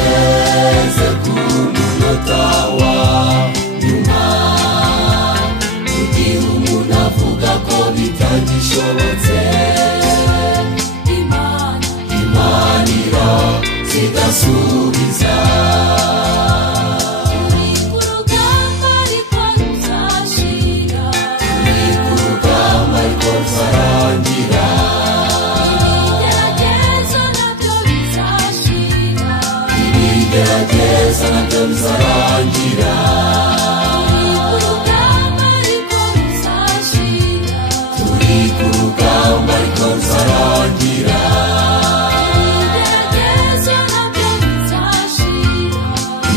tugeze ku munota wa nyuma, mugihe umuntu avuga ko bitagishobotse, Imana irazigasubiza. Turi ku rugamba ariko ruzashira, turi ku rugamba ariko ruzarangira, ibigeragezo nabyo bizashira, ibigeragezo nabyo bizarangira. Turi ku rugamba ariko ruzarangira,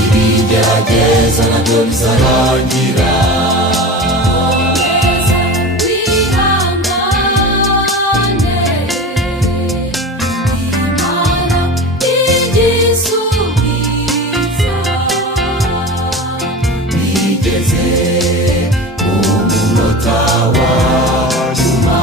ibigeragezo nabyo bizarangira. Bigeze ku munota wa nyuma,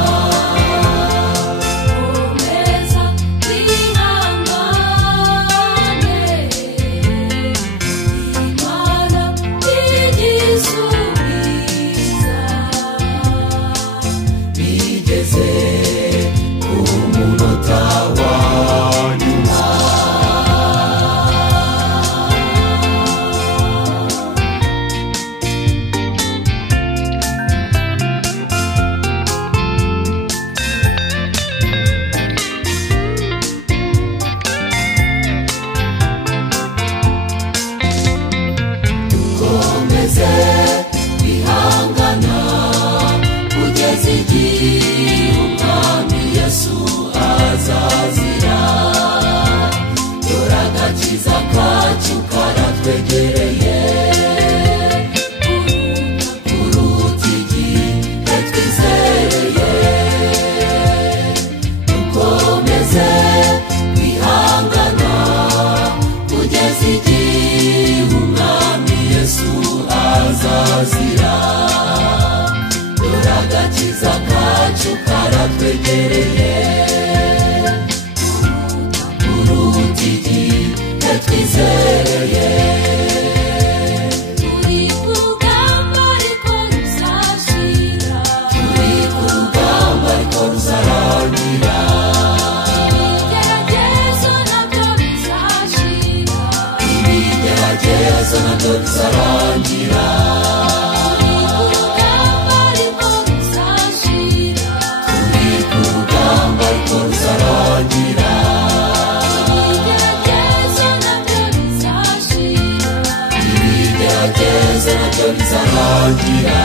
bigeze ku munota wa nyuma. Dukomeze kwihangana kugeza igihe umwami Yesu azazira, dore agakiza kacu karatwegereye, kuruta igihe twizereye. Dukomeze kwihangana kugeza igihe umwami Yesu azazira, dore agakiza kacu karatwegereye, kuruta igihe twizereye. Turi ku rugamba ariko ruzashira, turi ku rugamba ariko ruzarangira, ibigeragezo nabyo bizashira, ibigeragezo nabyo bizarangira. Turi ku rugamba ariko ruzarangira, ibigeragezo nabyo bizarangira.